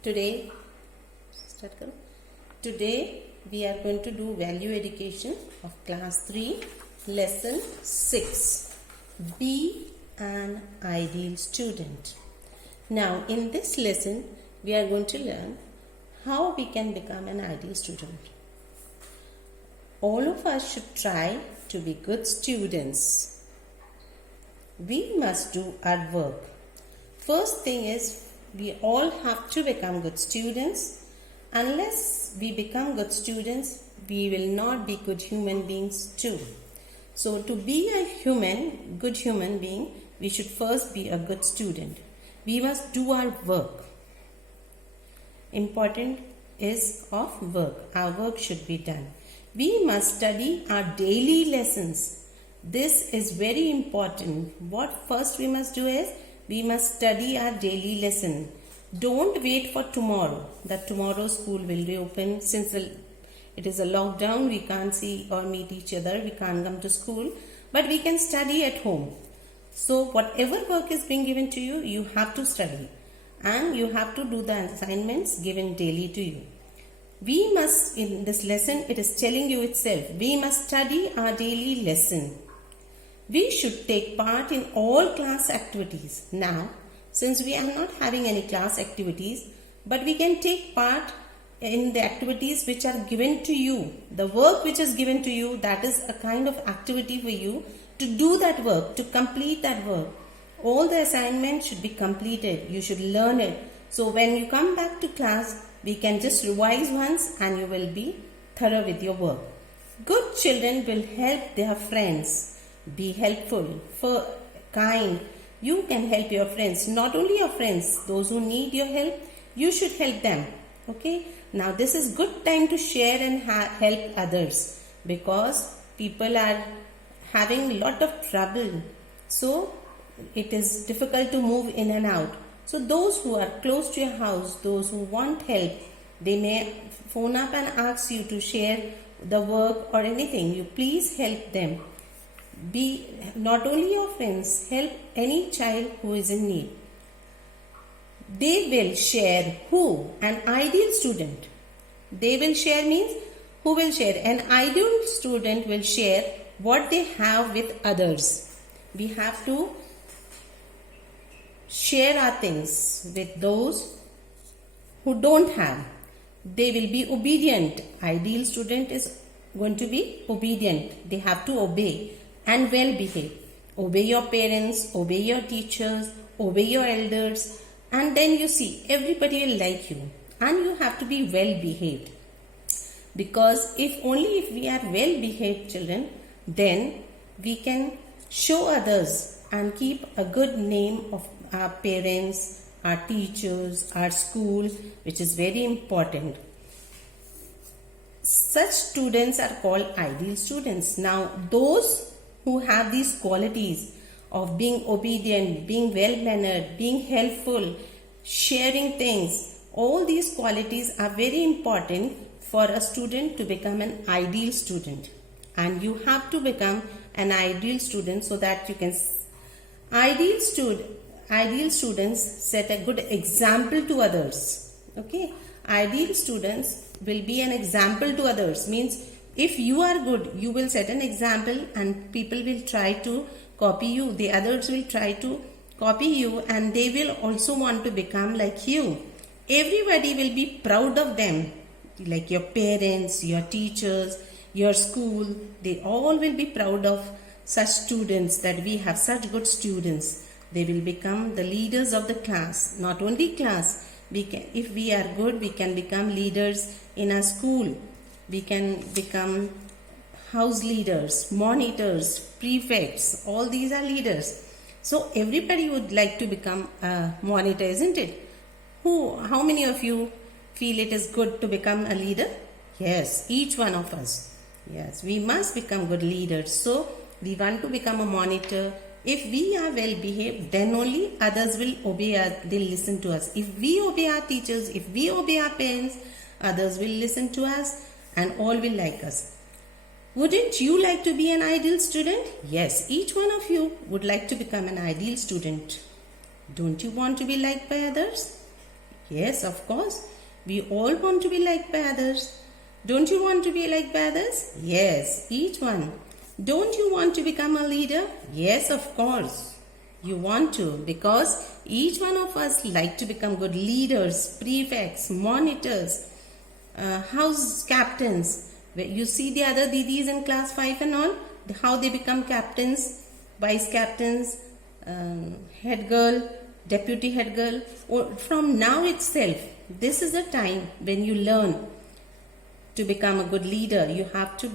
Today, Today we are going to do value education of class 3, lesson 6. Be an ideal student. Now in this lesson we are going to learn how we can become an ideal student. All of us should try to be good students. We must do our work. First thing is, we all have to become good students. Unless we become good students, we will not be good human beings too. So to be a good human being, we should first be a good student. We must do our work. Important is of work. Our work should be done. We must study our daily lessons. This is very important. What first we must do is, we must study our daily lesson. Don't wait for tomorrow, that tomorrow school will reopen. Since it is a lockdown, we can't see or meet each other, we can't come to school, but we can study at home. So whatever work is being given to you, you have to study and you have to do the assignments given daily to you. We must, in this lesson, it is telling you itself, we must study our daily lesson. We should take part in all class activities. Now, since we are not having any class activities, but we can take part in the activities which are given to you. The work which is given to you, that is a kind of activity for you to do that work, to complete that work. All the assignments should be completed. You should learn it. So when you come back to class, we can just revise once and you will be thorough with your work. Good children will help their friends. Be helpful, kind. You can help your friends. Not only your friends, those who need your help, you should help them. Okay. Now this is good time to share and help others, because people are having a lot of trouble. So it is difficult to move in and out. So those who are close to your house, those who want help, they may phone up and ask you to share the work or anything. You please help them. Be not only your friends, help any child who is in need. They will share who? An ideal student. They will share means who will share? An ideal student will share what they have with others. We have to share our things with those who don't have. They will be obedient. Ideal student is going to be obedient. They have to obey and well behave. Obey your parents, obey your teachers, obey your elders, and then you see everybody will like you, and you have to be well behaved. Because if we are well behaved children, then we can show others and keep a good name of our parents, our teachers, our school, which is very important. Such students are called ideal students. Now those who have these qualities of being obedient, being well-mannered, being helpful, sharing things, all these qualities are very important for a student to become an ideal student. And you have to become an ideal student so that you can... Ideal students set a good example to others. Okay? Ideal students will be an example to others. Means if you are good, you will set an example and people will try to copy you. The others will try to copy you and they will also want to become like you. Everybody will be proud of them. Like your parents, your teachers, your school, they all will be proud of such students, that we have such good students. They will become the leaders of the class. Not only class, if we are good, we can become leaders in our school. We can become house leaders, monitors, prefects. All these are leaders. So everybody would like to become a monitor, isn't it? How many of you feel it is good to become a leader? Yes, each one of us. Yes, we must become good leaders. So we want to become a monitor. If we are well behaved, then only others will obey us, they'll listen to us. If we obey our teachers, if we obey our parents, others will listen to us and all will like us. Wouldn't you like to be an ideal student? Yes, each one of you would like to become an ideal student. Don't you want to be liked by others? Yes, of course. We all want to be liked by others. Don't you want to be liked by others? Yes, each one. Don't you want to become a leader? Yes, of course. You want to, because each one of us like to become good leaders, prefects, monitors, house captains. You see the other didis in class 5 and all, how they become captains, vice captains, head girl, deputy head girl. Or from now itself, this is the time when you learn to become a good leader. You have to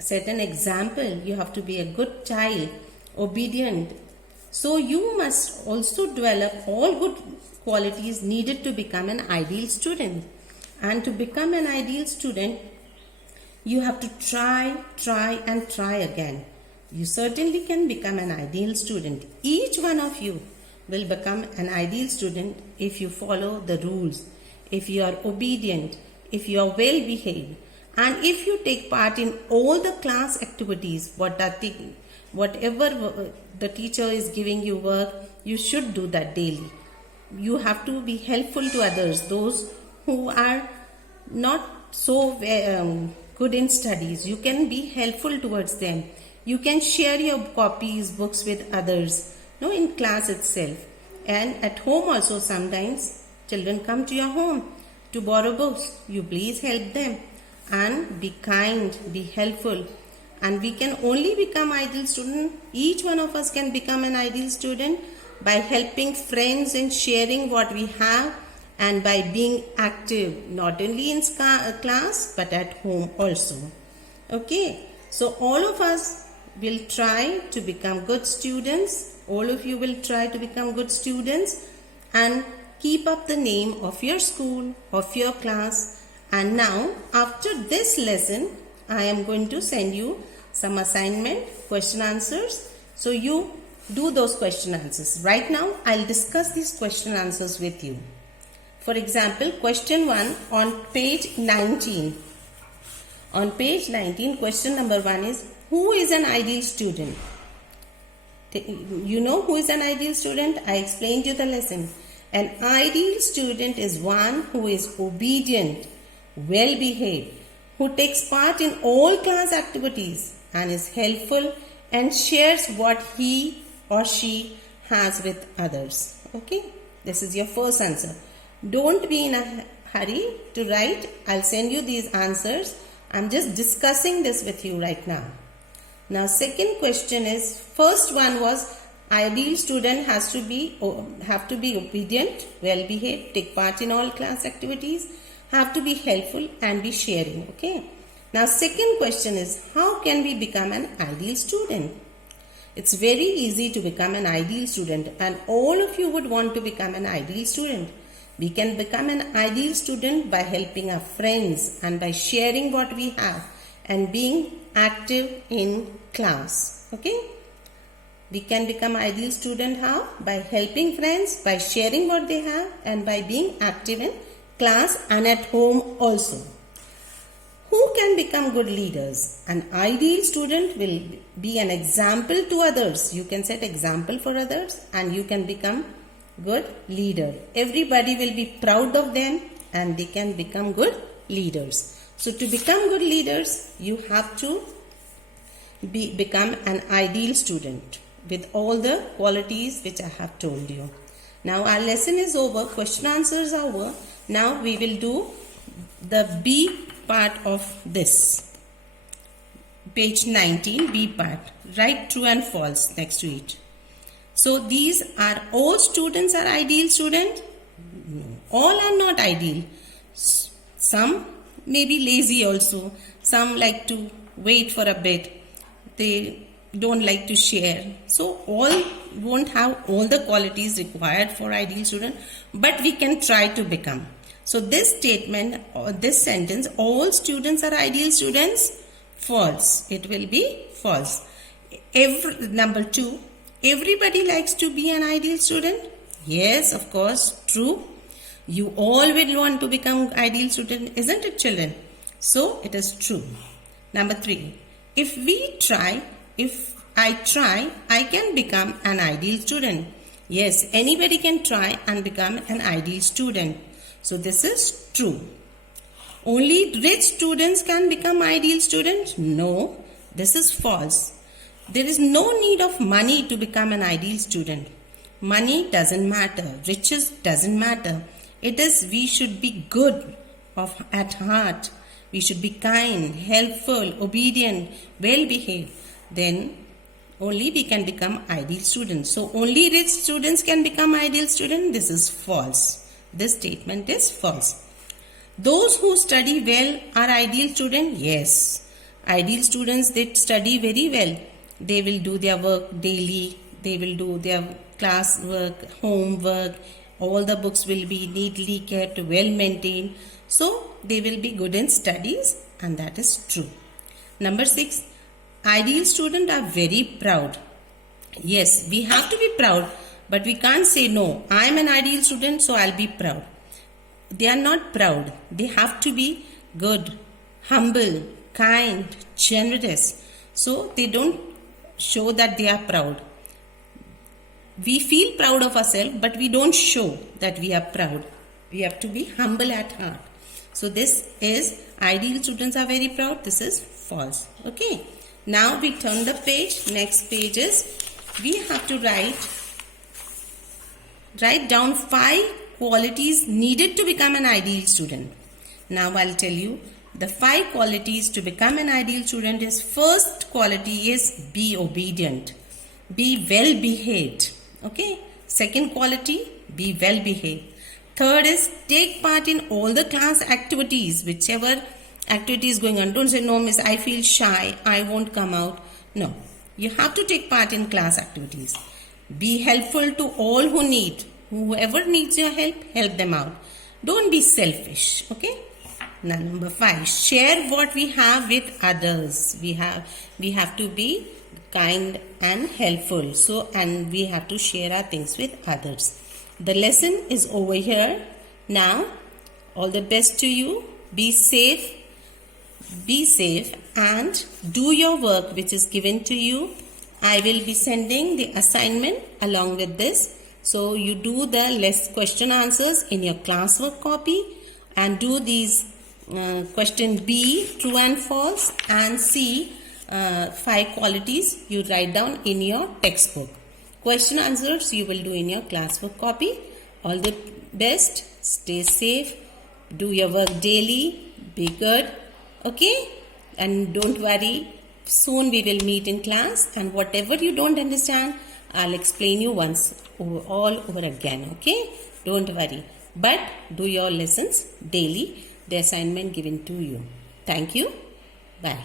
set an example. You have to be a good child, obedient. So you must also develop all good qualities needed to become an ideal student. And to become an ideal student, you have to try and try again. You certainly can become an ideal student. Each one of you will become an ideal student if you follow the rules, if you are obedient, if you are well behaved, and if you take part in all the class activities, whatever the teacher is giving you work, you should do that daily. You have to be helpful to others, those who are not so good in studies. You can be helpful towards them. You can share your copies, books with others, in class itself. And at home also, sometimes children come to your home to borrow books. You please help them and be kind, be helpful. And we can only become ideal student. Each one of us can become an ideal student by helping friends and sharing what we have, and by being active not only in class but at home also. Okay, so all of us will try to become good students. All of you will try to become good students and keep up the name of your school, of your class. And now, after this lesson, I am going to send you some assignment, question answers. So you do those question answers. Right now, I'll discuss these question answers with you. For example, question 1 on page 19. On page 19, question number 1 is, who is an ideal student? You know who is an ideal student? I explained you the lesson. An ideal student is one who is obedient, well behaved, who takes part in all class activities and is helpful and shares what he or she has with others. Okay, this is your first answer. Don't be in a hurry to write. I'll send you these answers. I'm just discussing this with you right now. Now, second question is, first one was, ideal student have to be obedient, well behaved, take part in all class activities, have to be helpful and be sharing. Okay. Now, second question is, how can we become an ideal student? It's very easy to become an ideal student, and all of you would want to become an ideal student. We can become an ideal student by helping our friends and by sharing what we have and being active in class. Okay. We can become ideal student how? By helping friends, by sharing what they have, and by being active in class and at home also. Who can become good leaders? An ideal student will be an example to others. You can set example for others and you can become good leader. Everybody will be proud of them and they can become good leaders. So to become good leaders, you have to become an ideal student with all the qualities which I have told you. Now our lesson is over. Question answers are over. Now we will do the B part of this. Page 19, B part. Write true and false next to it. So these are, all students are ideal student? No. All are not ideal. Some may be lazy also. Some like to wait for a bit. They don't like to share. So all won't have all the qualities required for ideal student, but we can try to become. So this statement or this sentence, all students are ideal students, false. It will be false. Number 2, everybody likes to be an ideal student. Yes, of course, true. You all will want to become ideal student, isn't it, children? So it is true. Number 3, if I try, I can become an ideal student. Yes, anybody can try and become an ideal student. So this is true. Only rich students can become ideal students? No, this is false. There is no need of money to become an ideal student. Money doesn't matter. Riches doesn't matter. It is we should be good at heart. We should be kind, helpful, obedient, well-behaved. Then only we can become ideal students. So only rich students can become ideal students. This is false. This statement is false. Those who study well are ideal students? Yes. Ideal students, they study very well. They will do their work daily. They will do their class work, homework. All the books will be neatly kept, well maintained. So they will be good in studies, and that is true. Number 6, ideal students are very proud. Yes, we have to be proud, but we can't say no. I am an ideal student, so I'll be proud. They are not proud. They have to be good, humble, kind, generous. So they don't show that they are proud. We feel proud of ourselves, but we don't show that we are proud. We have to be humble at heart. So this is ideal students are very proud. This is false. Okay. Now we turn the page. Next page is we have to write down 5 qualities needed to become an ideal student. Now I'll tell you the 5 qualities to become an ideal student is first quality is be obedient. Be well behaved. Okay. Second quality, be well behaved. Third is take part in all the class activities, whichever activity is going on. Don't say, no miss, I feel shy, I won't come out. No, you have to take part in class activities. Be helpful to all who need. Whoever needs your help, help them out. Don't be selfish. Okay. Now number 5, share what we have with others. We have to be kind and helpful. So, and we have to share our things with others. The lesson is over here. Now, all the best to you. Be safe and do your work which is given to you. I will be sending the assignment along with this. So, you do the question answers in your classwork copy and do these question B, true and false, and C, 5 qualities you write down in your textbook. Question answers you will do in your classwork copy. All the best. Stay safe. Do your work daily. Be good. Okay? And don't worry. Soon we will meet in class. And whatever you don't understand, I'll explain you once all over again. Okay? Don't worry. But do your lessons daily. The assignment given to you. Thank you. Bye.